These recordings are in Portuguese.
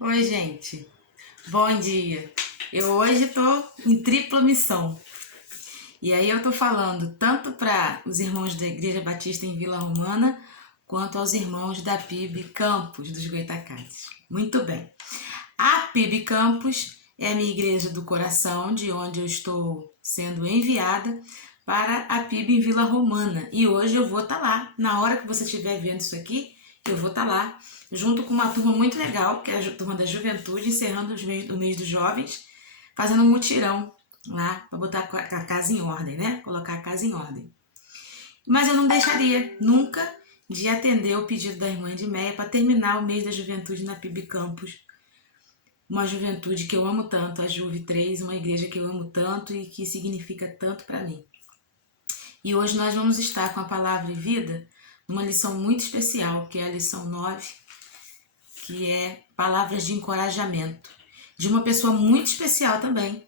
Oi, gente. Bom dia. Eu hoje tô em tripla missão. E aí eu tô falando tanto para os irmãos da Igreja Batista em Vila Romana, quanto aos irmãos da PIB Campos dos Goitacazes. Muito bem. A PIB Campos é a minha igreja do coração, de onde eu estou sendo enviada para a PIB em Vila Romana. E hoje eu vou estar lá. Na hora que você estiver vendo isso aqui, eu vou estar lá, junto com uma turma muito legal, que é a turma da juventude, encerrando o mês dos jovens, fazendo um mutirão lá para botar a casa em ordem, né? Colocar a casa em ordem. Mas eu não deixaria nunca de atender o pedido da irmã Edmeia para terminar o mês da juventude na PIB Campos. Uma juventude que eu amo tanto, a Juve 3, uma igreja que eu amo tanto e que significa tanto para mim. E hoje nós vamos estar com a palavra e vida numa lição muito especial, que é a lição 9, que é palavras de encorajamento, de uma pessoa muito especial também,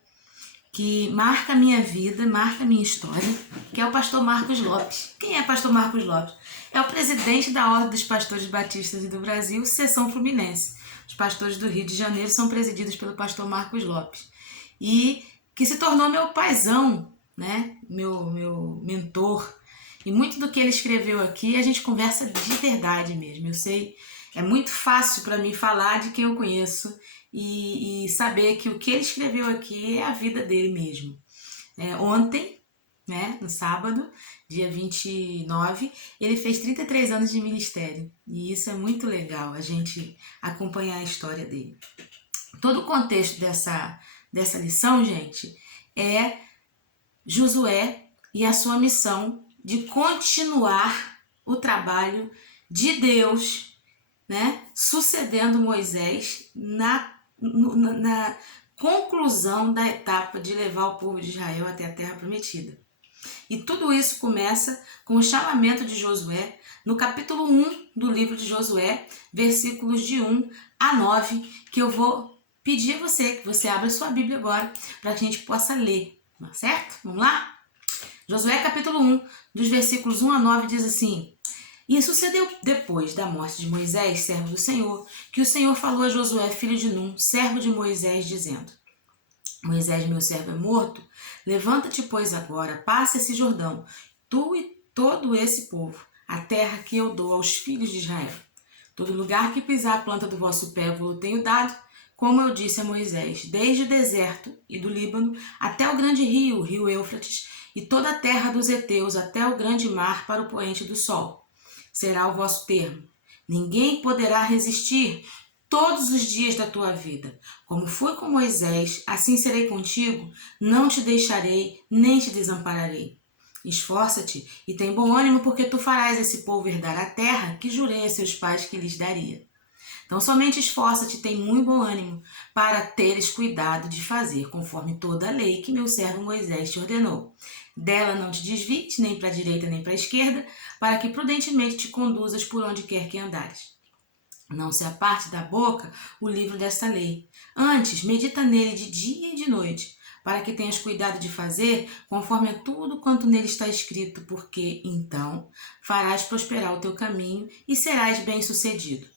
que marca a minha vida, marca a minha história, que é o pastor Marcos Lopes. Quem é pastor Marcos Lopes? É o presidente da Ordem dos Pastores Batistas do Brasil, seção fluminense. Os pastores do Rio de Janeiro são presididos pelo pastor Marcos Lopes. E que se tornou meu paizão, né? Meu mentor. E muito do que ele escreveu aqui, a gente conversa de verdade mesmo. Eu sei, é muito fácil para mim falar de quem eu conheço e saber que o que ele escreveu aqui é a vida dele mesmo. Ontem, né, no sábado, dia 29, ele fez 33 anos de ministério. E isso é muito legal, a gente acompanhar a história dele. Todo o contexto dessa lição, gente, é Josué e a sua missão de continuar o trabalho de Deus, né, sucedendo Moisés na conclusão da etapa de levar o povo de Israel até a terra prometida. E tudo isso começa com o chamamento de Josué no capítulo 1 do livro de Josué, versículos de 1 a 9, que eu vou pedir a você que você abra sua Bíblia agora para que a gente possa ler, certo? Vamos lá? Josué capítulo 1, dos versículos 1 a 9 diz assim: E sucedeu depois da morte de Moisés, servo do Senhor, que o Senhor falou a Josué, filho de Num, servo de Moisés, dizendo: Moisés, meu servo, é morto. Levanta-te, pois, agora, passa esse Jordão, tu e todo esse povo, a terra que eu dou aos filhos de Israel. Todo lugar que pisar a planta do vosso pé vos tenho dado, como eu disse a Moisés, desde o deserto e do Líbano até o grande rio, o rio Eufrates, e toda a terra dos heteus até o grande mar para o poente do sol. Será o vosso termo. Ninguém poderá resistir todos os dias da tua vida. Como fui com Moisés, assim serei contigo, não te deixarei, nem te desampararei. Esforça-te e tem bom ânimo, porque tu farás esse povo herdar a terra que jurei a seus pais que lhes daria. Então somente esforça-te e tem muito bom ânimo, para teres cuidado de fazer conforme toda a lei que meu servo Moisés te ordenou. Dela não te desvies, nem para a direita nem para a esquerda, para que prudentemente te conduzas por onde quer que andares. Não se aparte da boca o livro desta lei. Antes, medita nele de dia e de noite, para que tenhas cuidado de fazer conforme a tudo quanto nele está escrito, porque, então, farás prosperar o teu caminho e serás bem-sucedido.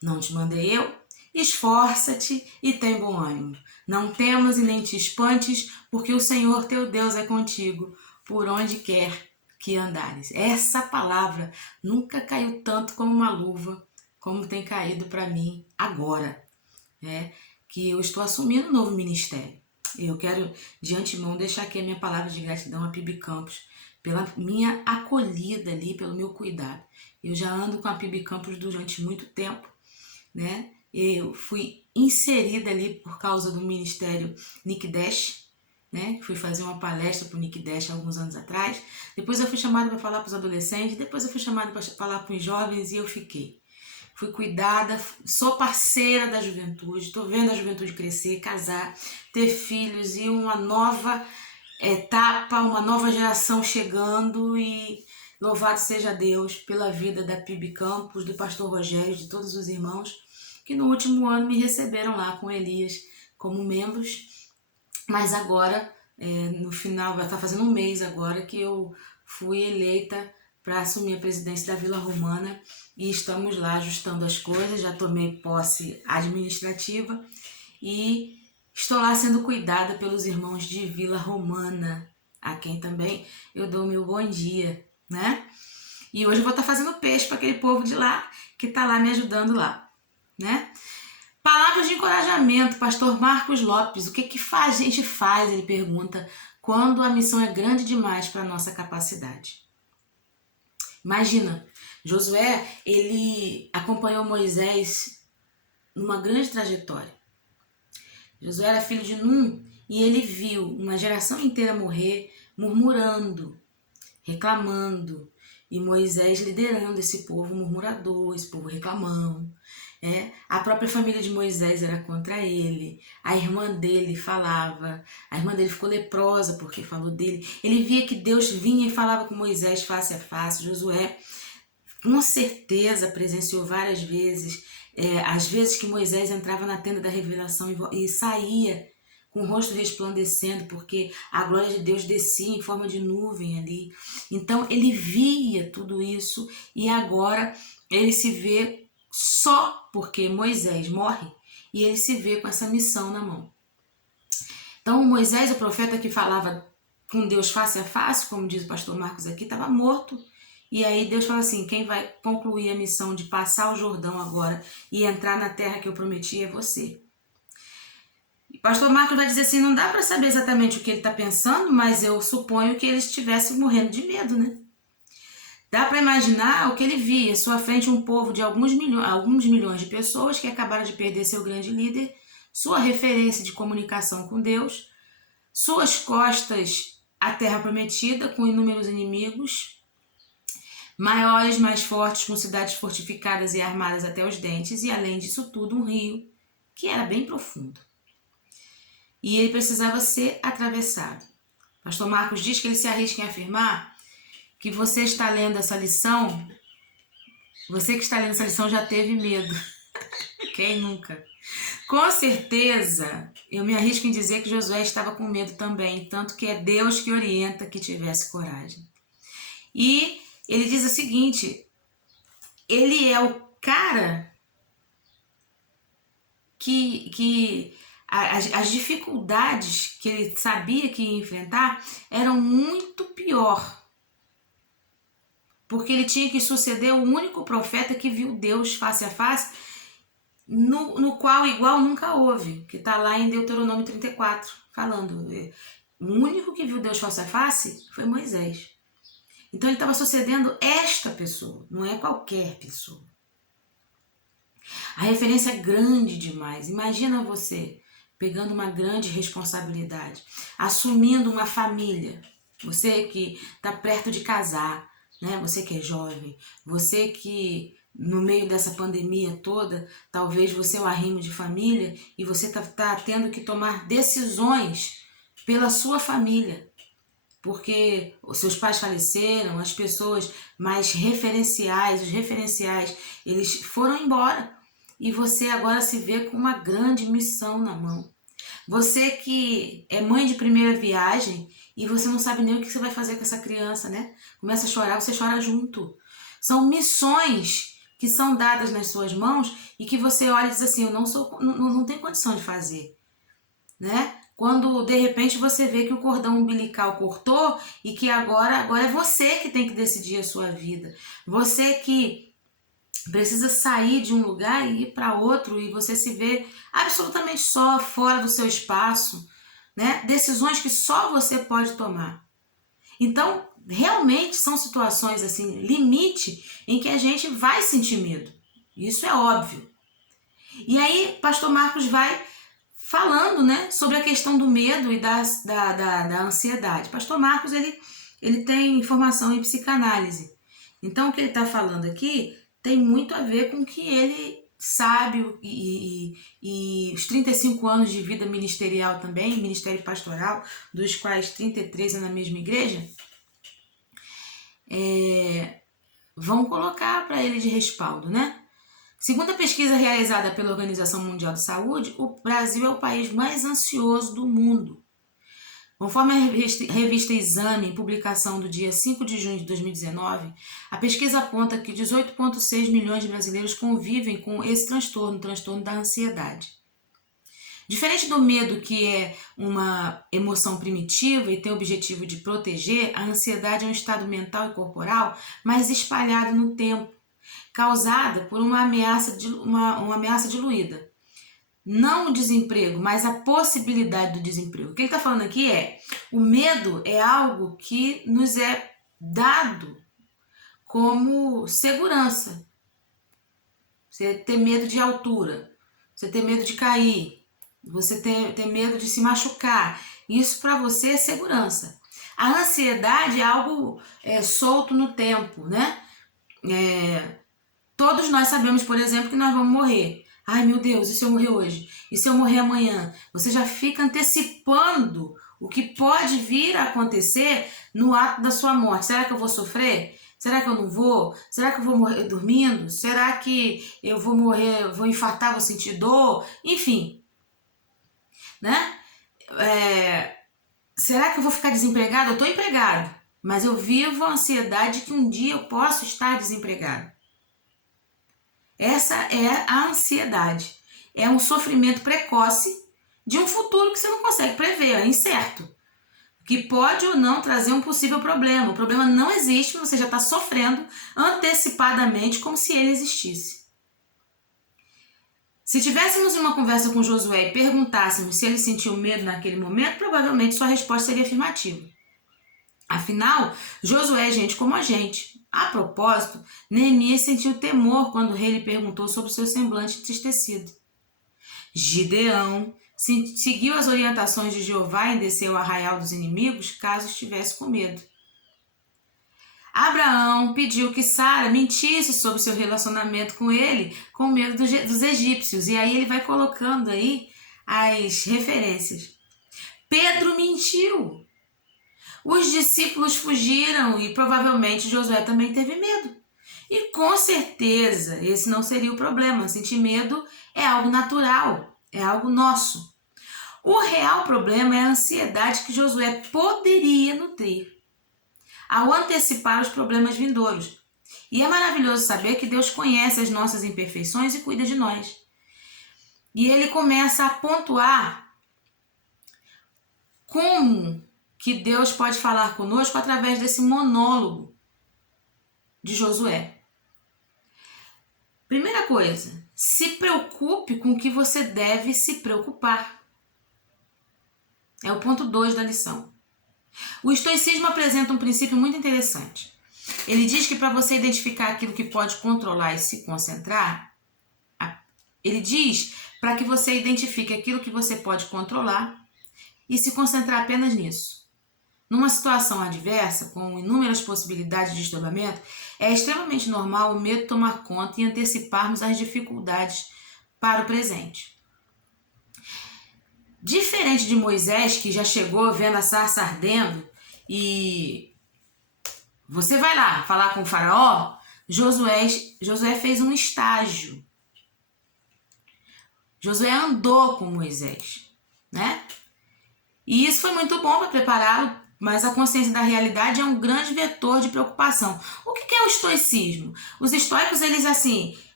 Não te mandei eu? Esforça-te e tem bom ânimo. Não temas e nem te espantes, porque o Senhor teu Deus é contigo, por onde quer que andares. Essa palavra nunca caiu tanto como uma luva, como tem caído para mim agora, né? Que eu estou assumindo um novo ministério. Eu quero, de antemão, deixar aqui a minha palavra de gratidão a PIB Campos, pela minha acolhida ali, pelo meu cuidado. Eu já ando com a PIB Campos durante muito tempo, né? Eu fui inserida ali por causa do ministério Nick Dash, né? Fui fazer uma palestra para o Nick Dash alguns anos atrás. Depois eu fui chamada para falar para os adolescentes, depois eu fui chamada para falar para os jovens e eu fiquei. Fui cuidada, sou parceira da juventude, estou vendo a juventude crescer, casar, ter filhos e uma nova etapa, uma nova geração chegando, e louvado seja Deus pela vida da PIB Campos, do pastor Rogério, de todos os irmãos que no último ano me receberam lá com Elias como membros, mas agora, no final, vai estar fazendo um mês agora que eu fui eleita para assumir a presidência da Vila Romana e estamos lá ajustando as coisas. Já tomei posse administrativa e estou lá sendo cuidada pelos irmãos de Vila Romana, a quem também eu dou meu bom dia, né? E hoje eu vou estar fazendo peixe para aquele povo de lá que está lá me ajudando lá, né? Palavras de encorajamento, pastor Marcos Lopes. O que a gente faz, ele pergunta, quando a missão é grande demais para a nossa capacidade? Imagina, Josué, ele acompanhou Moisés numa grande trajetória. Josué era filho de Num e ele viu uma geração inteira morrer murmurando, reclamando, e Moisés liderando esse povo murmurador, esse povo reclamão. A própria família de Moisés era contra ele, a irmã dele falava, a irmã dele ficou leprosa porque falou dele. Ele via que Deus vinha e falava com Moisés face a face. Josué com certeza presenciou várias vezes, as vezes que Moisés entrava na tenda da revelação e saía com o rosto resplandecendo, porque a glória de Deus descia em forma de nuvem ali. Então ele via tudo isso e agora ele se vê só porque Moisés morre e ele se vê com essa missão na mão. Então Moisés, o profeta que falava com Deus face a face, como diz o pastor Marcos aqui, estava morto. E aí Deus fala assim, quem vai concluir a missão de passar o Jordão agora e entrar na terra que eu prometi é você. E pastor Marcos vai dizer assim, não dá para saber exatamente o que ele está pensando, mas eu suponho que ele estivesse morrendo de medo, né? Dá para imaginar o que ele via, à sua frente um povo de alguns milhões de pessoas que acabaram de perder seu grande líder, sua referência de comunicação com Deus, suas costas a terra prometida com inúmeros inimigos, maiores, mais fortes, com cidades fortificadas e armadas até os dentes, e além disso tudo um rio que era bem profundo. E ele precisava ser atravessado. Pastor Marcos diz que ele se arrisca em afirmar que você está lendo essa lição, você que está lendo essa lição já teve medo. Quem nunca? Com certeza, eu me arrisco em dizer que Josué estava com medo também, tanto que é Deus que orienta que tivesse coragem. E ele diz o seguinte, ele é o cara que as dificuldades que ele sabia que ia enfrentar eram muito pior. Porque ele tinha que suceder o único profeta que viu Deus face a face, no qual igual nunca houve, que está lá em Deuteronômio 34, falando. O único que viu Deus face a face foi Moisés. Então ele estava sucedendo esta pessoa, não é qualquer pessoa. A referência é grande demais. Imagina você pegando uma grande responsabilidade, assumindo uma família, você que está perto de casar, né? Você que é jovem, você que no meio dessa pandemia toda, talvez você é um arrimo de família e você está tendo que tomar decisões pela sua família, porque os seus pais faleceram, as pessoas mais referenciais, os referenciais, eles foram embora e você agora se vê com uma grande missão na mão. Você que é mãe de primeira viagem e você não sabe nem o que você vai fazer com essa criança, né? Começa a chorar, você chora junto. São missões que são dadas nas suas mãos e que você olha e diz assim, eu não tenho condição de fazer, né? Quando de repente você vê que o cordão umbilical cortou e que agora é você que tem que decidir a sua vida. Você que precisa sair de um lugar e ir para outro e você se vê absolutamente só, fora do seu espaço, né? Decisões que só você pode tomar. Então, realmente são situações assim, limite, em que a gente vai sentir medo. Isso é óbvio. E aí, pastor Marcos vai falando, né, sobre a questão do medo e da ansiedade. Pastor Marcos, ele tem formação em psicanálise. Então, o que ele está falando aqui tem muito a ver com o que ele sabe e os 35 anos de vida ministerial também, ministério pastoral, dos quais 33 é na mesma igreja, vão colocar para ele de respaldo, né? Segundo a pesquisa realizada pela Organização Mundial de Saúde, o Brasil é o país mais ansioso do mundo. Conforme a revista Exame, em publicação do dia 5 de junho de 2019, a pesquisa aponta que 18,6 milhões de brasileiros convivem com esse transtorno, o transtorno da ansiedade. Diferente do medo, que é uma emoção primitiva e tem o objetivo de proteger, a ansiedade é um estado mental e corporal mais espalhado no tempo, causada por uma ameaça diluída. Não o desemprego, mas a possibilidade do desemprego. O que ele está falando aqui é: o medo é algo que nos é dado como segurança. Você ter medo de altura, você ter medo de cair, você ter medo de se machucar. Isso para você é segurança. A ansiedade é algo solto no tempo, né? Todos nós sabemos, por exemplo, que nós vamos morrer. Ai, meu Deus, e se eu morrer hoje? E se eu morrer amanhã? Você já fica antecipando o que pode vir a acontecer no ato da sua morte. Será que eu vou sofrer? Será que eu não vou? Será que eu vou morrer dormindo? Será que eu vou morrer, vou infartar, vou sentir dor? Enfim, né? Será que eu vou ficar desempregado? Eu estou empregado, mas eu vivo a ansiedade que um dia eu posso estar desempregado. Essa é a ansiedade. É um sofrimento precoce de um futuro que você não consegue prever, é incerto. Que pode ou não trazer um possível problema. O problema não existe, mas você já está sofrendo antecipadamente como se ele existisse. Se tivéssemos uma conversa com Josué e perguntássemos se ele sentiu medo naquele momento, provavelmente sua resposta seria afirmativa. Afinal, Josué é gente como a gente. A propósito, Neemias sentiu temor quando o rei lhe perguntou sobre o seu semblante entristecido. Gideão seguiu as orientações de Jeová e desceu ao arraial dos inimigos caso estivesse com medo. Abraão pediu que Sara mentisse sobre seu relacionamento com ele, com medo dos egípcios. E aí ele vai colocando aí as referências. Pedro mentiu. Os discípulos fugiram e provavelmente Josué também teve medo. E com certeza esse não seria o problema. Sentir medo é algo natural, é algo nosso. O real problema é a ansiedade que Josué poderia nutrir ao antecipar os problemas vindouros. E é maravilhoso saber que Deus conhece as nossas imperfeições e cuida de nós. E ele começa a pontuar como que Deus pode falar conosco através desse monólogo de Josué. Primeira coisa, se preocupe com o que você deve se preocupar. É o ponto 2 da lição. O estoicismo apresenta um princípio muito interessante. Ele diz que para você identificar aquilo que pode controlar e se concentrar, ele diz para que você identifique aquilo que você pode controlar e se concentrar apenas nisso. Numa situação adversa, com inúmeras possibilidades de desdobramento, é extremamente normal o medo tomar conta e anteciparmos as dificuldades para o presente. Diferente de Moisés, que já chegou vendo a sarça ardendo, e você vai lá falar com o faraó, Josué fez um estágio. Josué andou com Moisés, né? E isso foi muito bom para prepará-lo, mas a consciência da realidade é um grande vetor de preocupação. O que é o estoicismo? Os estoicos,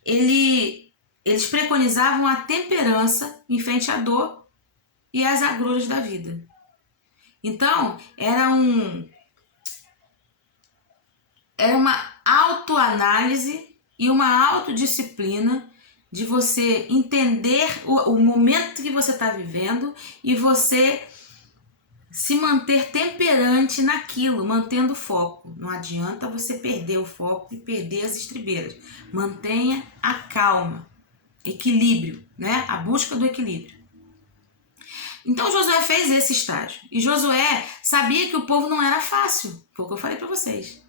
eles preconizavam a temperança em frente à dor e às agruras da vida. Então, era uma autoanálise e uma autodisciplina de você entender o momento que você está vivendo e você se manter temperante naquilo, mantendo o foco. Não adianta você perder o foco e perder as estribeiras. Mantenha a calma, equilíbrio, né? A busca do equilíbrio. Então Josué fez esse estágio. E Josué sabia que o povo não era fácil. Foi o que eu falei para vocês.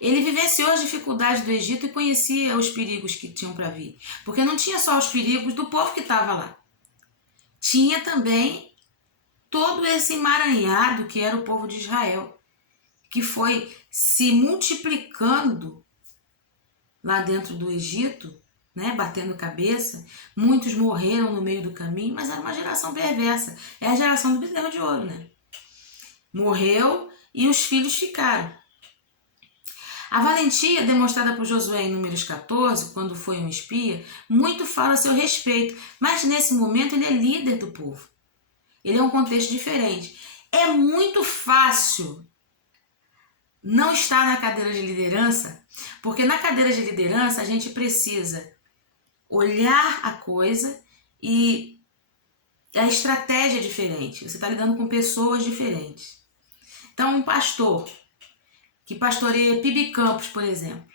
Ele vivenciou as dificuldades do Egito e conhecia os perigos que tinham para vir. Porque não tinha só os perigos do povo que estava lá. Tinha também todo esse emaranhado que era o povo de Israel, que foi se multiplicando lá dentro do Egito, né, batendo cabeça. Muitos morreram no meio do caminho, mas era uma geração perversa. É a geração do bezerro de ouro, né? morreu e os filhos ficaram. A valentia demonstrada por Josué em Números 14, quando foi um espia, muito fala a seu respeito, mas nesse momento ele é líder do povo. Ele é um contexto diferente. É muito fácil não estar na cadeira de liderança, porque na cadeira de liderança a gente precisa olhar a coisa e a estratégia é diferente. Você está lidando com pessoas diferentes. Então, um pastor que pastoreia PIB Campos, por exemplo,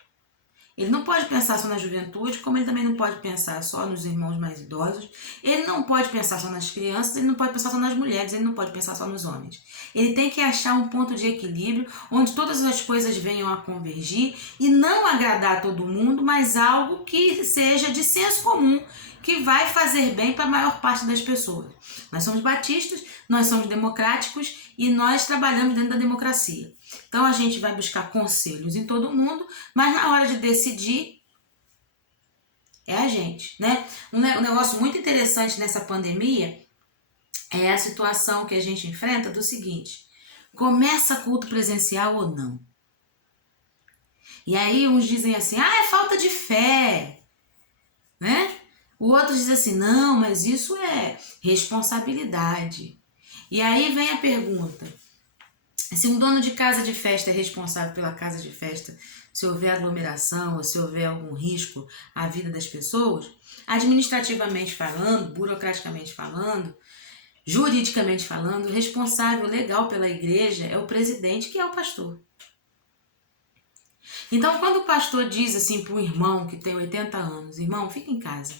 ele não pode pensar só na juventude, como ele também não pode pensar só nos irmãos mais idosos, ele não pode pensar só nas crianças, ele não pode pensar só nas mulheres, ele não pode pensar só nos homens. Ele tem que achar um ponto de equilíbrio onde todas as coisas venham a convergir e não agradar a todo mundo, mas algo que seja de senso comum, que vai fazer bem para a maior parte das pessoas. Nós somos batistas, nós somos democráticos e nós trabalhamos dentro da democracia. Então a gente vai buscar conselhos em todo mundo, mas na hora de decidir é a gente, né? Um negócio muito interessante nessa pandemia é a situação que a gente enfrenta do seguinte: começa culto presencial ou não? E aí uns dizem assim, é falta de fé, né? O outro diz assim, não, mas isso é responsabilidade. E aí vem a pergunta, se um dono de casa de festa é responsável pela casa de festa, se houver aglomeração ou se houver algum risco à vida das pessoas, administrativamente falando, burocraticamente falando, juridicamente falando, o responsável legal pela igreja é o presidente, que é o pastor. Então, quando o pastor diz assim para um irmão que tem 80 anos, irmão, fica em casa.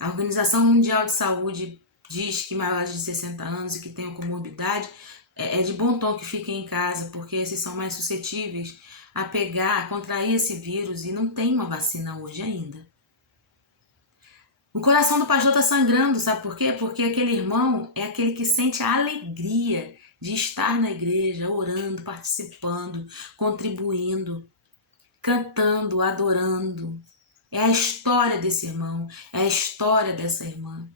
A Organização Mundial de Saúde diz que maiores de 60 anos e que tenham comorbidade, é de bom tom que fiquem em casa, porque esses são mais suscetíveis a pegar, a contrair esse vírus, e não tem uma vacina hoje ainda. O coração do pastor está sangrando, sabe por quê? Porque aquele irmão é aquele que sente a alegria de estar na igreja, orando, participando, contribuindo, cantando, adorando. É a história desse irmão, é a história dessa irmã.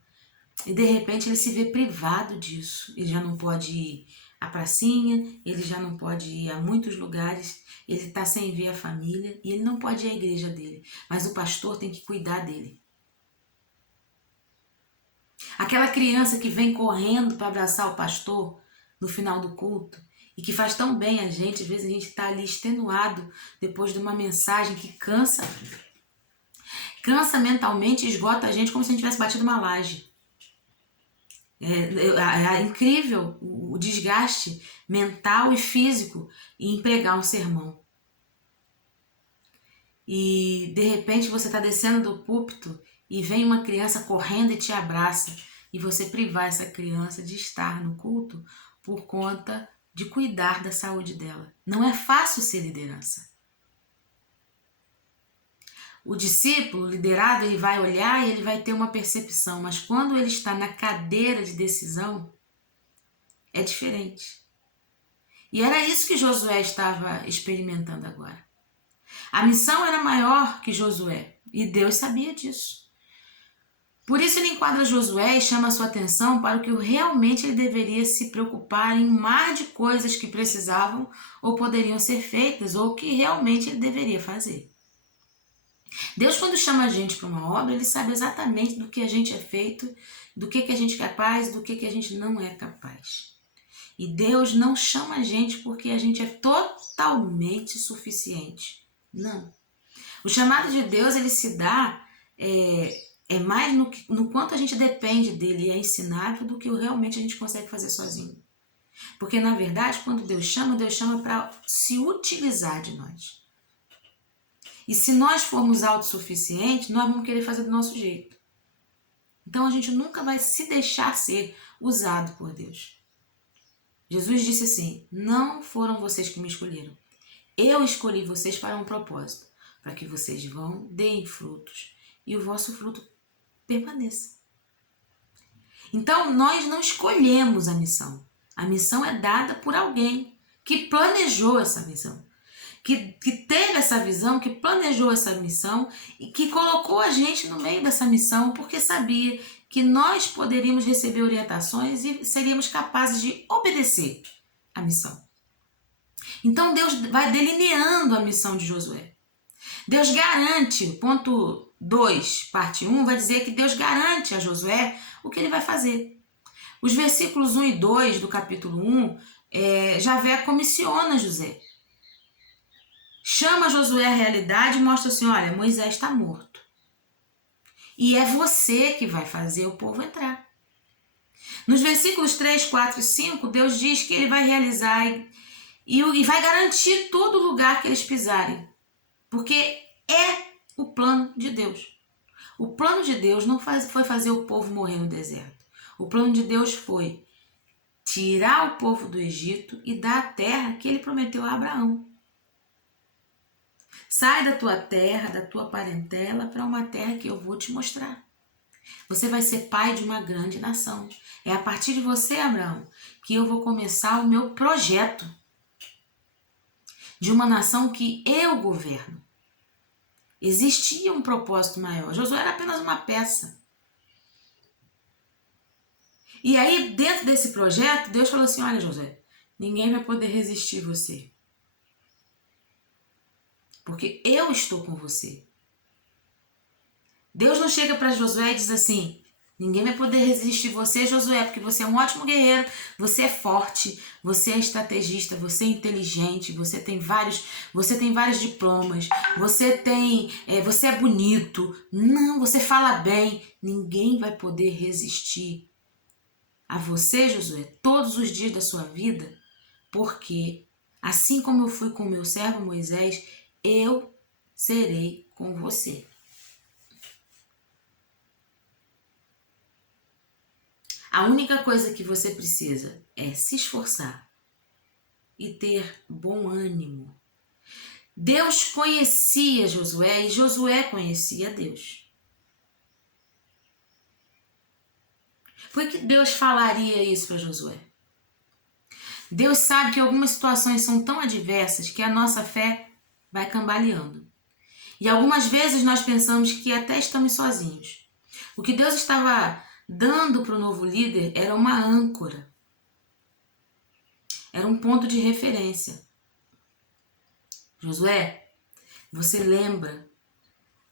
E de repente ele se vê privado disso. Ele já não pode ir à pracinha, ele já não pode ir a muitos lugares, ele está sem ver a família e ele não pode ir à igreja dele. Mas o pastor tem que cuidar dele. Aquela criança que vem correndo para abraçar o pastor no final do culto e que faz tão bem a gente, às vezes a gente está ali extenuado depois de uma mensagem que cansa mentalmente e esgota a gente como se a gente tivesse batido uma laje. É incrível o desgaste mental e físico em pregar um sermão. E de repente você está descendo do púlpito e vem uma criança correndo e te abraça, e você privar essa criança de estar no culto por conta de cuidar da saúde dela. Não é fácil ser liderança. O discípulo liderado, ele vai olhar e ele vai ter uma percepção, mas quando ele está na cadeira de decisão, é diferente. E era isso que Josué estava experimentando agora. A missão era maior que Josué e Deus sabia disso. Por isso ele enquadra Josué e chama a sua atenção para o que realmente ele deveria se preocupar em um mar de coisas que precisavam ou poderiam ser feitas ou que realmente ele deveria fazer. Deus, quando chama a gente para uma obra, ele sabe exatamente do que a gente é feito, do que a gente é capaz, do que a gente não é capaz. E Deus não chama a gente porque a gente é totalmente suficiente. Não. O chamado de Deus, ele se dá mais no quanto a gente depende dele e é ensinável do que realmente a gente consegue fazer sozinho. Porque, na verdade, quando Deus chama para se utilizar de nós. E se nós formos autossuficientes, nós vamos querer fazer do nosso jeito. Então a gente nunca vai se deixar ser usado por Deus. Jesus disse assim, não foram vocês que me escolheram. Eu escolhi vocês para um propósito, para que vocês vão, deem frutos e o vosso fruto permaneça. Então nós não escolhemos a missão. A missão é dada por alguém que planejou essa missão. Que teve essa visão, que planejou essa missão e que colocou a gente no meio dessa missão porque sabia que nós poderíamos receber orientações e seríamos capazes de obedecer a missão. Então Deus vai delineando a missão de Josué. Deus garante, ponto 2, parte 1, vai dizer que Deus garante a Josué o que ele vai fazer. Os versículos 1 e 2 do capítulo 1, Javé comissiona José. Chama Josué à realidade e mostra assim, olha, Moisés está morto. E é você que vai fazer o povo entrar. Nos versículos 3, 4 e 5, Deus diz que ele vai realizar e vai garantir todo lugar que eles pisarem. Porque é o plano de Deus. O plano de Deus não foi fazer o povo morrer no deserto. O plano de Deus foi tirar o povo do Egito e dar a terra que ele prometeu a Abraão. Sai da tua terra, da tua parentela, para uma terra que eu vou te mostrar. Você vai ser pai de uma grande nação. É a partir de você, Abraão, que eu vou começar o meu projeto de uma nação que eu governo. Existia um propósito maior. Josué era apenas uma peça. E aí, dentro desse projeto, Deus falou assim, olha, Josué, ninguém vai poder resistir você. Porque eu estou com você. Deus não chega para Josué e diz assim, ninguém vai poder resistir você, Josué, porque você é um ótimo guerreiro, você é forte, você é estrategista, você é inteligente, você tem vários diplomas, você é bonito. Não, você fala bem. Ninguém vai poder resistir a você, Josué, todos os dias da sua vida, porque assim como eu fui com o meu servo Moisés, eu serei com você. A única coisa que você precisa é se esforçar e ter bom ânimo. Deus conhecia Josué e Josué conhecia Deus. Por que Deus falaria isso para Josué? Deus sabe que algumas situações são tão adversas que a nossa fé vai cambaleando. E algumas vezes nós pensamos que até estamos sozinhos. O que Deus estava dando para o novo líder era uma âncora. Era um ponto de referência. Josué, você lembra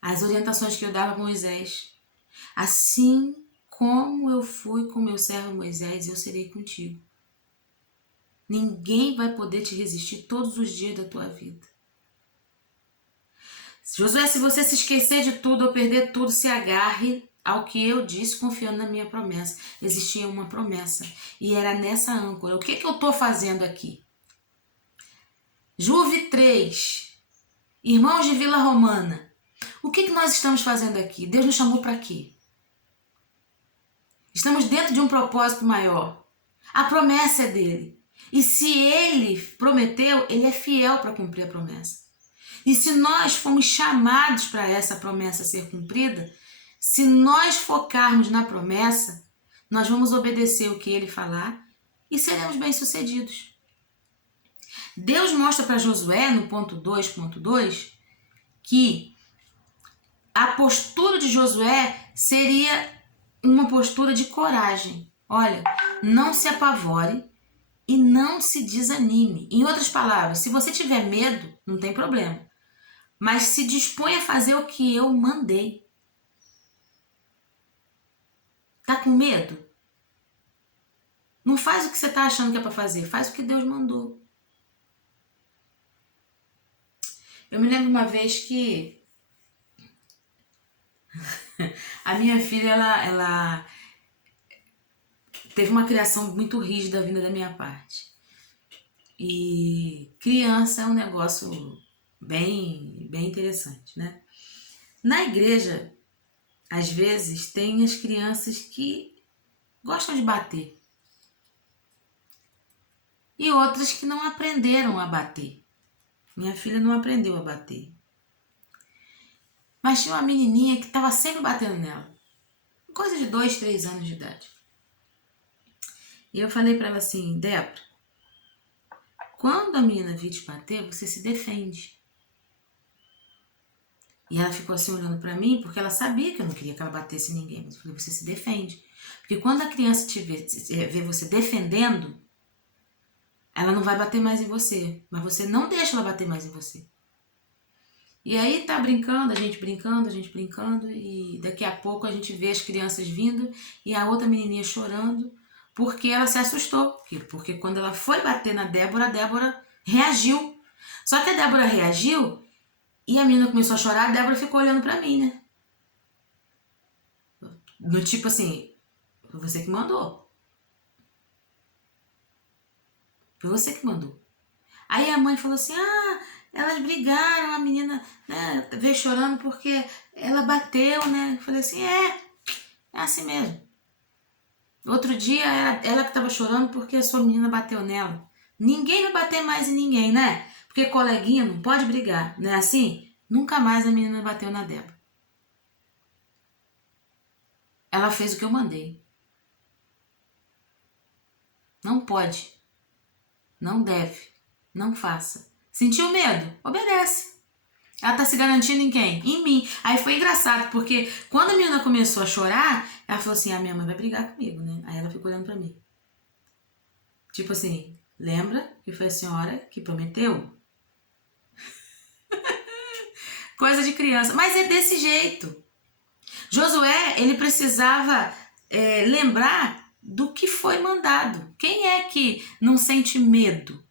as orientações que eu dava a Moisés? Assim como eu fui com meu servo Moisés, eu serei contigo. Ninguém vai poder te resistir todos os dias da tua vida. Josué, se você se esquecer de tudo ou perder tudo, se agarre ao que eu disse, confiando na minha promessa. Existia uma promessa e era nessa âncora. O que eu estou fazendo aqui? Juve 3, irmãos de Vila Romana, o que nós estamos fazendo aqui? Deus nos chamou para quê? Estamos dentro de um propósito maior. A promessa é dele. E se ele prometeu, ele é fiel para cumprir a promessa. E se nós fomos chamados para essa promessa ser cumprida, se nós focarmos na promessa, nós vamos obedecer o que ele falar e seremos bem-sucedidos. Deus mostra para Josué, no ponto 2.2, que a postura de Josué seria uma postura de coragem. Olha, não se apavore e não se desanime. Em outras palavras, se você tiver medo, não tem problema. Mas se dispõe a fazer o que eu mandei. Tá com medo? Não faz o que você tá achando que é para fazer, faz o que Deus mandou. Eu me lembro uma vez que a minha filha, ela teve uma criação muito rígida vinda da minha parte. E criança é um negócio bem interessante, né? Na igreja, às vezes, tem as crianças que gostam de bater. E outras que não aprenderam a bater. Minha filha não aprendeu a bater. Mas tinha uma menininha que estava sempre batendo nela. Coisa de 2, 3 anos de idade. E eu falei para ela assim, Débora, quando a menina vir te bater, você se defende. E ela ficou assim olhando pra mim, porque ela sabia que eu não queria que ela batesse em ninguém. Mas eu falei, você se defende. Porque quando a criança vê você defendendo, ela não vai bater mais em você. Mas você não deixa ela bater mais em você. E aí tá brincando, a gente brincando, e daqui a pouco a gente vê as crianças vindo e a outra menininha chorando, porque ela se assustou. Porque quando ela foi bater na Débora, a Débora reagiu. Só que a Débora reagiu e a menina começou a chorar, a Débora ficou olhando pra mim, né? Do tipo assim, foi você que mandou. Foi você que mandou. Aí a mãe falou assim, elas brigaram, a menina, né, veio chorando porque ela bateu, né? Eu falei assim, é assim mesmo. Outro dia ela que estava chorando porque a sua menina bateu nela. Ninguém vai bater mais em ninguém, né? Porque coleguinha não pode brigar, não é assim? Nunca mais a menina bateu na Débora. Ela fez o que eu mandei. Não pode, não deve, não faça. Sentiu medo? Obedece. Ela tá se garantindo em quem? Em mim. Aí foi engraçado, porque quando a menina começou a chorar, ela falou assim, a minha mãe vai brigar comigo, né? Aí ela ficou olhando pra mim. Tipo assim, lembra que foi a senhora que prometeu? Coisa de criança. Mas é desse jeito. Josué, ele precisava lembrar do que foi mandado. Quem é que não sente medo?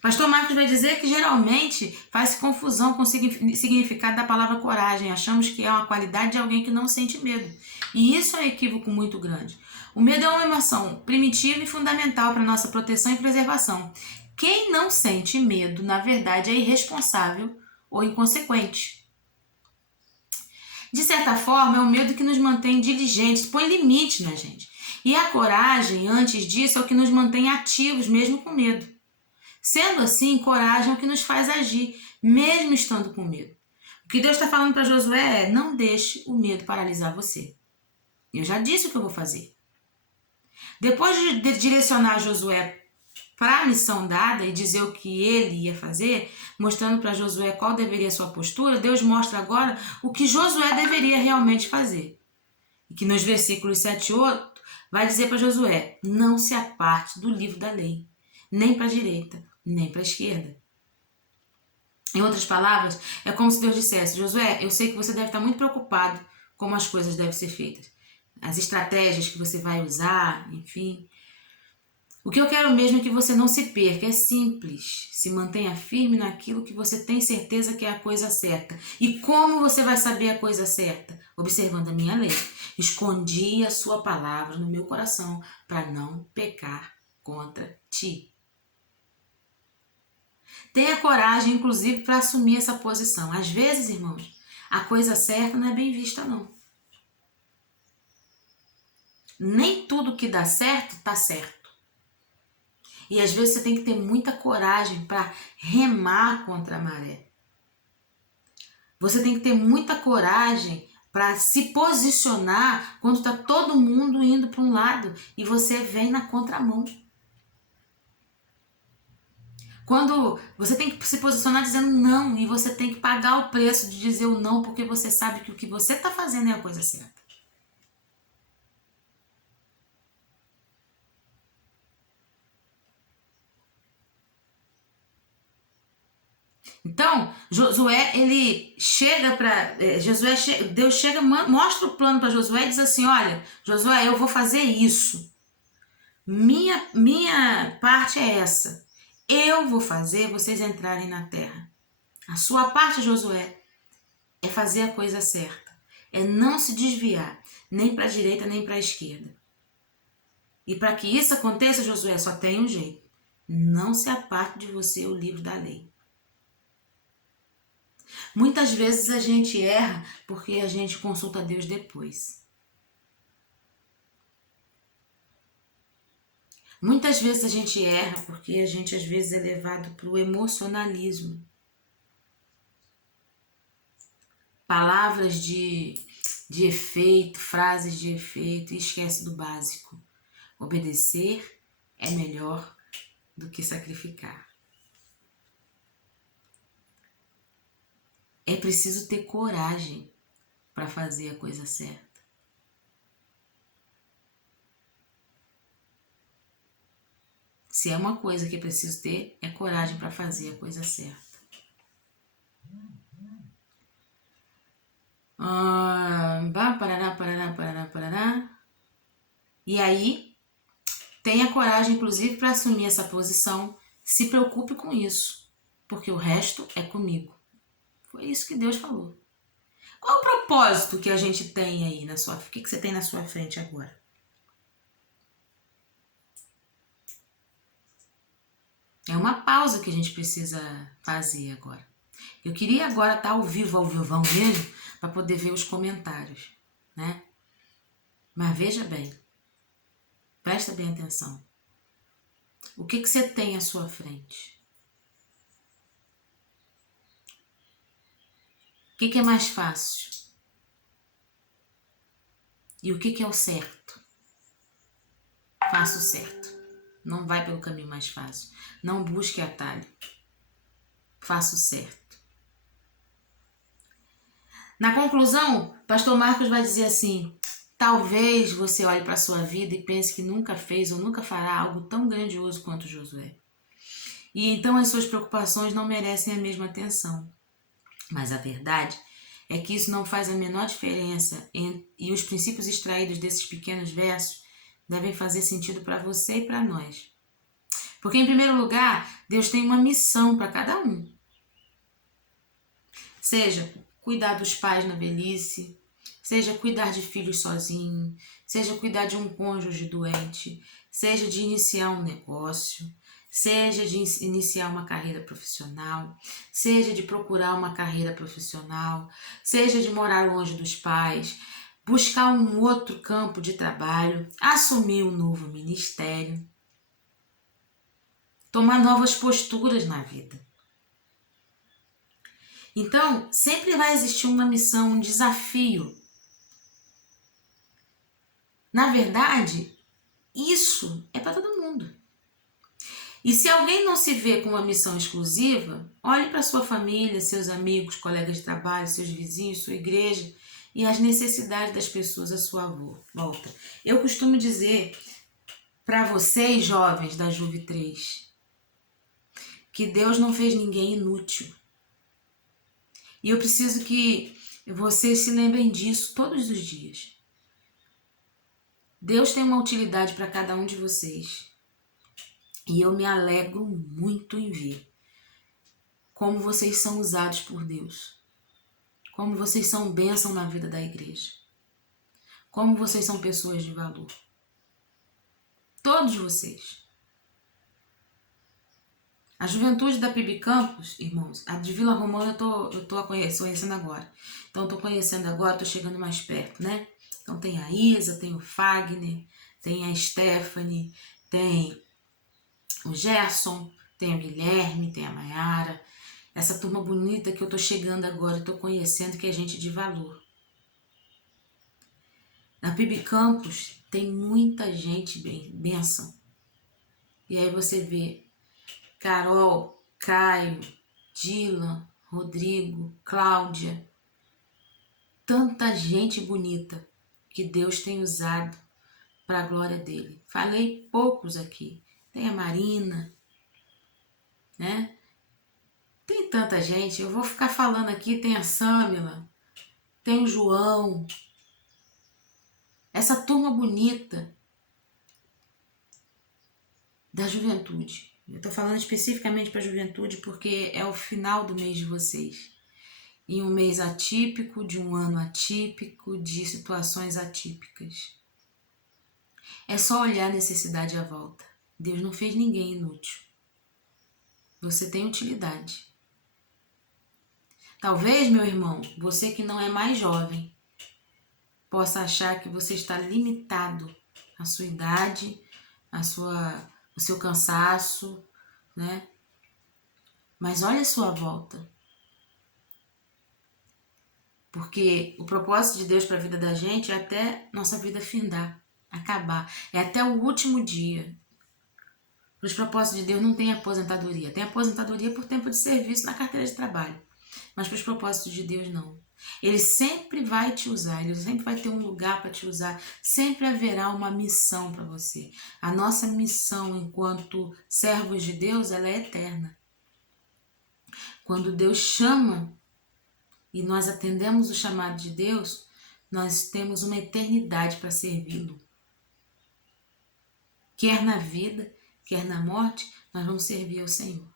Pastor Marcos vai dizer que geralmente faz confusão com o significado da palavra coragem. Achamos que é uma qualidade de alguém que não sente medo. E isso é um equívoco muito grande. O medo é uma emoção primitiva e fundamental para nossa proteção e preservação. Quem não sente medo, na verdade, é irresponsável ou inconsequente. De certa forma, é o medo que nos mantém diligentes, põe limite na gente. E a coragem, antes disso, é o que nos mantém ativos, mesmo com medo. Sendo assim, coragem é o que nos faz agir, mesmo estando com medo. O que Deus está falando para Josué é: não deixe o medo paralisar você. Eu já disse o que eu vou fazer. Depois de direcionar Josué para a missão dada e dizer o que ele ia fazer, mostrando para Josué qual deveria ser a sua postura, Deus mostra agora o que Josué deveria realmente fazer. E que nos versículos 7 e 8 vai dizer para Josué: não se aparte do livro da lei, nem para a direita, nem para a esquerda. Em outras palavras, é como se Deus dissesse: Josué, eu sei que você deve estar muito preocupado com como as coisas devem ser feitas, as estratégias que você vai usar, enfim. O que eu quero mesmo é que você não se perca, é simples. Se mantenha firme naquilo que você tem certeza que é a coisa certa. E como você vai saber a coisa certa? Observando a minha lei. Escondi a sua palavra no meu coração para não pecar contra ti. Tenha coragem, inclusive, para assumir essa posição. Às vezes, irmãos, a coisa certa não é bem vista, não. Nem tudo que dá certo, tá certo. E às vezes você tem que ter muita coragem para remar contra a maré. Você tem que ter muita coragem para se posicionar quando está todo mundo indo para um lado e você vem na contramão. Quando você tem que se posicionar dizendo não e você tem que pagar o preço de dizer o não porque você sabe que o que você está fazendo é a coisa certa. Então, Josué, ele chega para Deus chega, mostra o plano para Josué e diz assim: olha, Josué, eu vou fazer isso. Minha parte é essa. Eu vou fazer vocês entrarem na terra. A sua parte, Josué, é fazer a coisa certa. É não se desviar, nem para a direita, nem para a esquerda. E para que isso aconteça, Josué, só tem um jeito. Não se aparte de você o livro da lei. Muitas vezes a gente erra porque a gente consulta Deus depois. Muitas vezes a gente erra porque a gente às vezes é levado para o emocionalismo. Palavras de efeito, frases de efeito e esquece do básico. Obedecer é melhor do que sacrificar. É preciso ter coragem para fazer a coisa certa. Se é uma coisa que é preciso ter, é coragem para fazer a coisa certa. Parará. E aí, tenha coragem, inclusive, para assumir essa posição. Se preocupe com isso, porque o resto é comigo. Foi isso que Deus falou. Qual o propósito que a gente tem aí na sua frente? O que você tem na sua frente agora? É uma pausa que a gente precisa fazer agora. Eu queria agora estar ao vivão mesmo, para poder ver os comentários, né? Mas veja bem, presta bem atenção. O que você tem à sua frente? O que é mais fácil? E o que é o certo? Faça o certo. Não vai pelo caminho mais fácil. Não busque atalho. Faça o certo. Na conclusão, pastor Marcos vai dizer assim: talvez você olhe para a sua vida e pense que nunca fez ou nunca fará algo tão grandioso quanto Josué. E então as suas preocupações não merecem a mesma atenção. Mas a verdade é que isso não faz a menor diferença e os princípios extraídos desses pequenos versos devem fazer sentido para você e para nós. Porque, em primeiro lugar, Deus tem uma missão para cada um. Seja cuidar dos pais na velhice, seja cuidar de filhos sozinho, seja cuidar de um cônjuge doente, seja de iniciar um negócio, seja de iniciar uma carreira profissional, seja de procurar uma carreira profissional, seja de morar longe dos pais, buscar um outro campo de trabalho, assumir um novo ministério, tomar novas posturas na vida. Então, sempre vai existir uma missão, um desafio. Na verdade, isso é para todo mundo. E se alguém não se vê com uma missão exclusiva, olhe para sua família, seus amigos, colegas de trabalho, seus vizinhos, sua igreja e as necessidades das pessoas à sua volta. Eu costumo dizer para vocês, jovens da Juve 3, que Deus não fez ninguém inútil. E eu preciso que vocês se lembrem disso todos os dias. Deus tem uma utilidade para cada um de vocês. E eu me alegro muito em ver como vocês são usados por Deus. Como vocês são bênção na vida da igreja. Como vocês são pessoas de valor. Todos vocês. A juventude da PIB Campos, irmãos, a de Vila Romana eu tô conhecendo agora. Então, eu tô conhecendo agora, tô chegando mais perto, né? Então, tem a Isa, tem o Fagner, tem a Stephanie, tem o Gerson, tem o Guilherme, tem a Mayara. Essa turma bonita que eu tô chegando agora, tô conhecendo, que é gente de valor. Na PIB Campos tem muita gente bênção. E aí você vê Carol, Caio, Dylan, Rodrigo, Cláudia. Tanta gente bonita que Deus tem usado para a glória dele. Falei poucos aqui. Tem a Marina, né? Tem tanta gente. Eu vou ficar falando aqui. Tem a Sâmila, tem o João. Essa turma bonita da juventude. Eu estou falando especificamente para a juventude porque é o final do mês de vocês. Em um mês atípico, de um ano atípico, de situações atípicas. É só olhar a necessidade à volta. Deus não fez ninguém inútil. Você tem utilidade. Talvez, meu irmão, você que não é mais jovem, possa achar que você está limitado à sua idade, ao seu cansaço, né? Mas olha a sua volta. Porque o propósito de Deus para a vida da gente é até nossa vida findar, acabar. É até o último dia. Os propósitos de Deus não tem aposentadoria. Tem aposentadoria por tempo de serviço na carteira de trabalho. mas para os propósitos de Deus não. Ele sempre vai te usar, ele sempre vai ter um lugar para te usar, sempre haverá uma missão para você. A nossa missão enquanto servos de Deus, ela é eterna. Quando Deus chama e nós atendemos o chamado de Deus, nós temos uma eternidade para servi-lo. Quer na vida, quer na morte, nós vamos servir ao Senhor.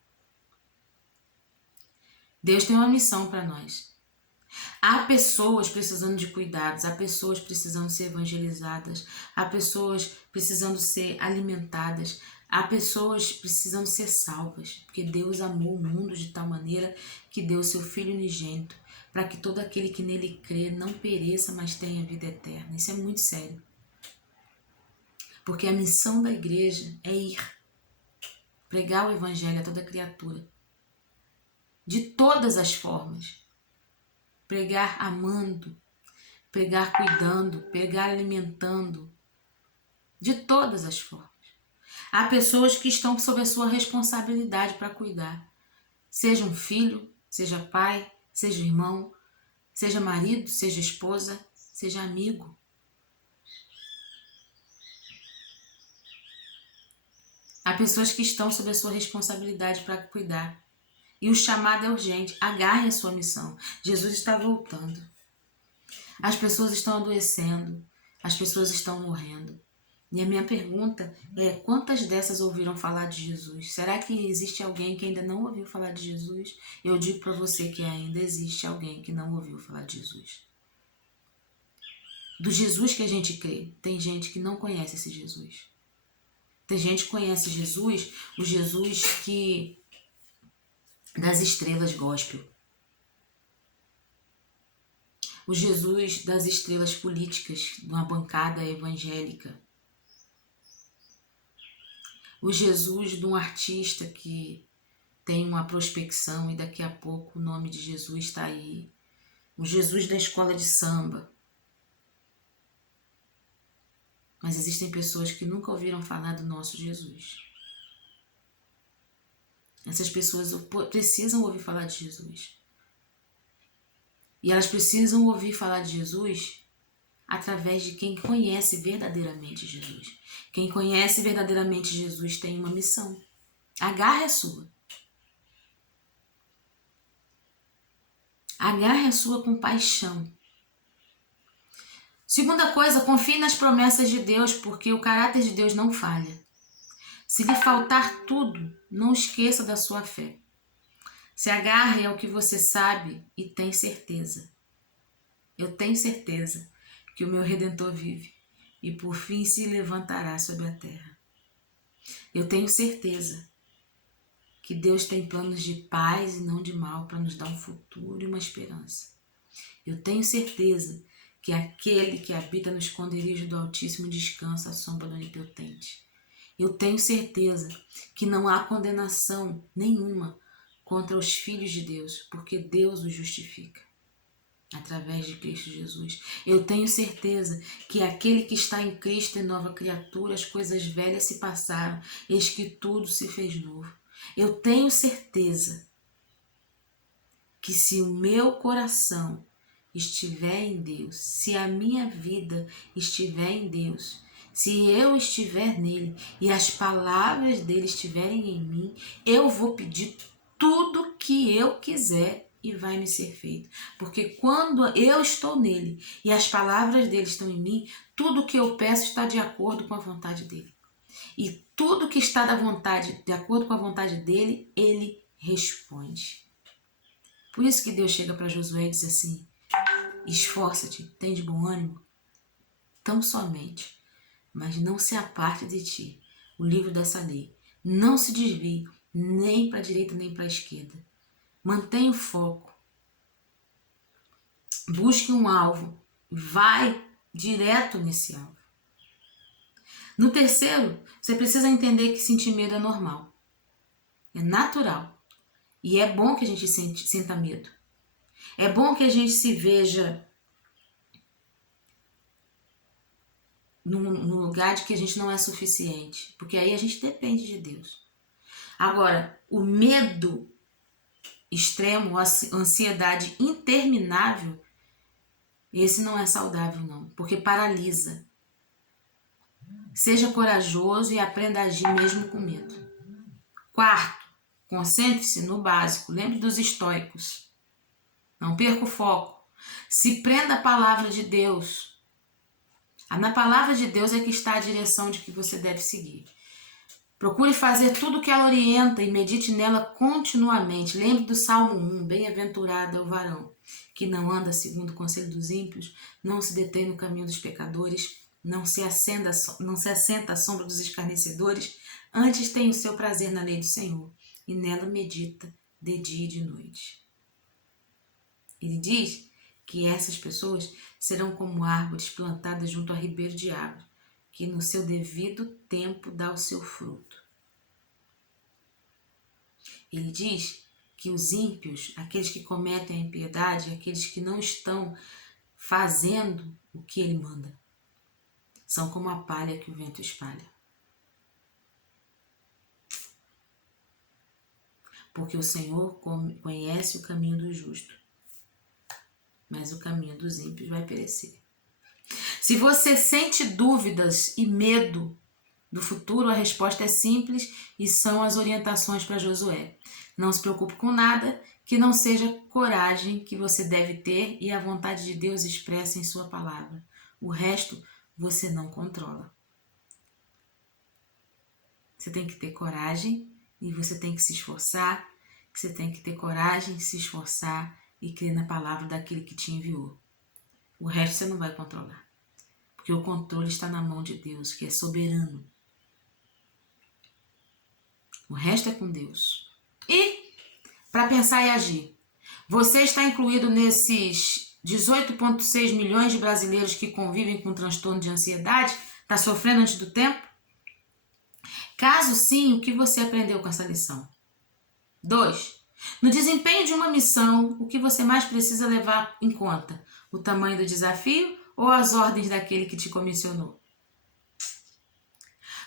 Deus tem uma missão para nós. Há pessoas precisando de cuidados, há pessoas precisando ser evangelizadas, há pessoas precisando ser alimentadas, há pessoas precisando ser salvas, porque Deus amou o mundo de tal maneira que deu seu Filho unigênito, para que todo aquele que nele crê não pereça, mas tenha vida eterna. Isso é muito sério. Porque a missão da igreja é ir, pregar o evangelho a toda criatura, de todas as formas. Pregar amando, pregar cuidando, pregar alimentando, de todas as formas. Há pessoas que estão sob a sua responsabilidade para cuidar. Seja um filho, seja pai, seja irmão, seja marido, seja esposa, seja amigo. Há pessoas que estão sob a sua responsabilidade para cuidar. E o chamado é urgente. Agarre a sua missão. Jesus está voltando. As pessoas estão adoecendo. As pessoas estão morrendo. E a minha pergunta é, quantas dessas ouviram falar de Jesus? Será que existe alguém que ainda não ouviu falar de Jesus? Eu digo para você que ainda existe alguém que não ouviu falar de Jesus. Do Jesus que a gente crê, tem gente que não conhece esse Jesus. Tem gente que conhece Jesus, o Jesus que das estrelas gospel. O Jesus das estrelas políticas, de uma bancada evangélica. O Jesus de um artista que tem uma prospecção e daqui a pouco o nome de Jesus está aí. O Jesus da escola de samba. Mas existem pessoas que nunca ouviram falar do nosso Jesus. Essas pessoas precisam ouvir falar de Jesus. E elas precisam ouvir falar de Jesus através de quem conhece verdadeiramente Jesus. Quem conhece verdadeiramente Jesus tem uma missão. Agarre a sua. Agarre a sua com paixão. Segunda coisa, confie nas promessas de Deus, porque o caráter de Deus não falha. Se lhe faltar tudo, não esqueça da sua fé. Se agarre ao que você sabe e tem certeza. Eu tenho certeza que o meu Redentor vive e por fim se levantará sobre a terra. Eu tenho certeza que Deus tem planos de paz e não de mal para nos dar um futuro e uma esperança. Eu tenho certeza que aquele que habita no esconderijo do Altíssimo descansa à sombra do Onipotente. Eu tenho certeza que não há condenação nenhuma contra os filhos de Deus, porque Deus os justifica através de Cristo Jesus. Eu tenho certeza que aquele que está em Cristo é nova criatura, as coisas velhas se passaram, eis que tudo se fez novo. Eu tenho certeza que se o meu coração estiver em Deus, se a minha vida estiver em Deus, se eu estiver nele e as palavras dele estiverem em mim, eu vou pedir tudo que eu quiser e vai me ser feito. Porque quando eu estou nele e as palavras dele estão em mim, tudo que eu peço está de acordo com a vontade dele. E tudo que está de acordo com a vontade dele, ele responde. Por isso que Deus chega para Josué e diz assim: esforça-te, tem de bom ânimo, tão somente, mas não se aparte de ti o livro dessa lei. Não se desvie nem para a direita nem para a esquerda. Mantenha o foco. Busque um alvo. Vai direto nesse alvo. No terceiro, você precisa entender que sentir medo é normal. É natural. E é bom que a gente sinta medo. É bom que a gente se veja no lugar de que a gente não é suficiente. Porque aí a gente depende de Deus. Agora, o medo extremo, ansiedade interminável, esse não é saudável não, porque paralisa. Seja corajoso e aprenda a agir mesmo com medo. Quarto, concentre-se no básico. Lembre dos estoicos. Não perca o foco. Se prenda à palavra de Deus. Na palavra de Deus é que está a direção de que você deve seguir. Procure fazer tudo o que ela orienta e medite nela continuamente. Lembre do Salmo 1, bem-aventurado é o varão, que não anda segundo o conselho dos ímpios, não se detém no caminho dos pecadores, não se assenta à sombra dos escarnecedores, antes tem o seu prazer na lei do Senhor, e nela medita de dia e de noite. Ele diz que essas pessoas serão como árvores plantadas junto a ribeiro de água, que no seu devido tempo dá o seu fruto. Ele diz que os ímpios, aqueles que cometem a impiedade, aqueles que não estão fazendo o que ele manda, são como a palha que o vento espalha. Porque o Senhor conhece o caminho do justo, mas o caminho dos ímpios vai perecer. Se você sente dúvidas e medo do futuro, a resposta é simples e são as orientações para Josué. Não se preocupe com nada que não seja coragem que você deve ter e a vontade de Deus expressa em sua palavra. O resto você não controla. Você tem que ter coragem e você tem que se esforçar. Você tem que ter coragem, se esforçar e crer na palavra daquele que te enviou. O resto você não vai controlar. Porque o controle está na mão de Deus, que é soberano. O resto é com Deus. E, para pensar e agir, você está incluído nesses 18,6 milhões de brasileiros que convivem com transtorno de ansiedade? Está sofrendo antes do tempo? Caso sim, o que você aprendeu com essa lição? 2. No desempenho de uma missão, o que você mais precisa levar em conta? O tamanho do desafio ou as ordens daquele que te comissionou?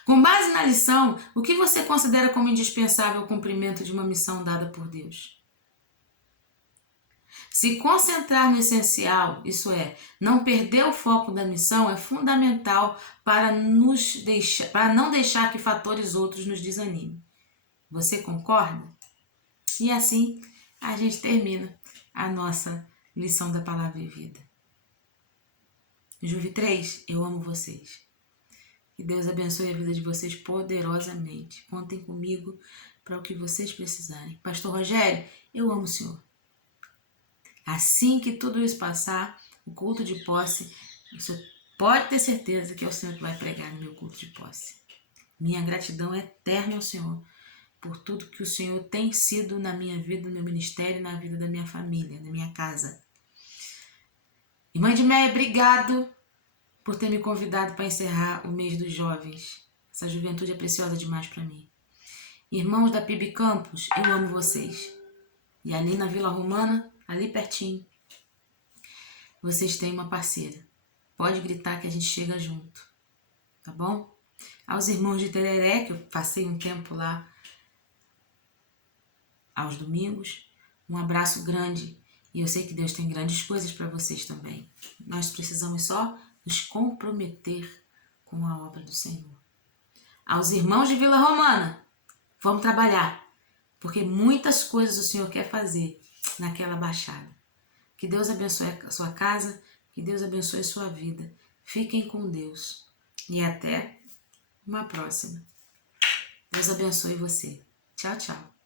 Com base na lição, o que você considera como indispensável o cumprimento de uma missão dada por Deus? Se concentrar no essencial, isso é, não perder o foco da missão, é fundamental para não deixar que fatores outros nos desanimem. Você concorda? E assim a gente termina a nossa lição da Palavra e Vida. Juve 3, eu amo vocês. Que Deus abençoe a vida de vocês poderosamente. Contem comigo para o que vocês precisarem. Pastor Rogério, eu amo o Senhor. Assim que tudo isso passar, o culto de posse, você pode ter certeza que é o Senhor que vai pregar no meu culto de posse. Minha gratidão é eterna ao Senhor por tudo que o Senhor tem sido na minha vida, no meu ministério, na vida da minha família, na minha casa. Irmã de Meia, obrigado por ter me convidado para encerrar o mês dos jovens. Essa juventude é preciosa demais para mim. Irmãos da PIB Campos, eu amo vocês. E ali na Vila Romana, ali pertinho, vocês têm uma parceira. Pode gritar que a gente chega junto, tá bom? Aos irmãos de Tereré, que eu passei um tempo lá aos domingos, um abraço grande. E eu sei que Deus tem grandes coisas para vocês também. Nós precisamos só nos comprometer com a obra do Senhor. Aos irmãos de Vila Romana, vamos trabalhar, porque muitas coisas o Senhor quer fazer naquela baixada. Que Deus abençoe a sua casa, que Deus abençoe a sua vida. Fiquem com Deus e até uma próxima. Deus abençoe você. Tchau, tchau.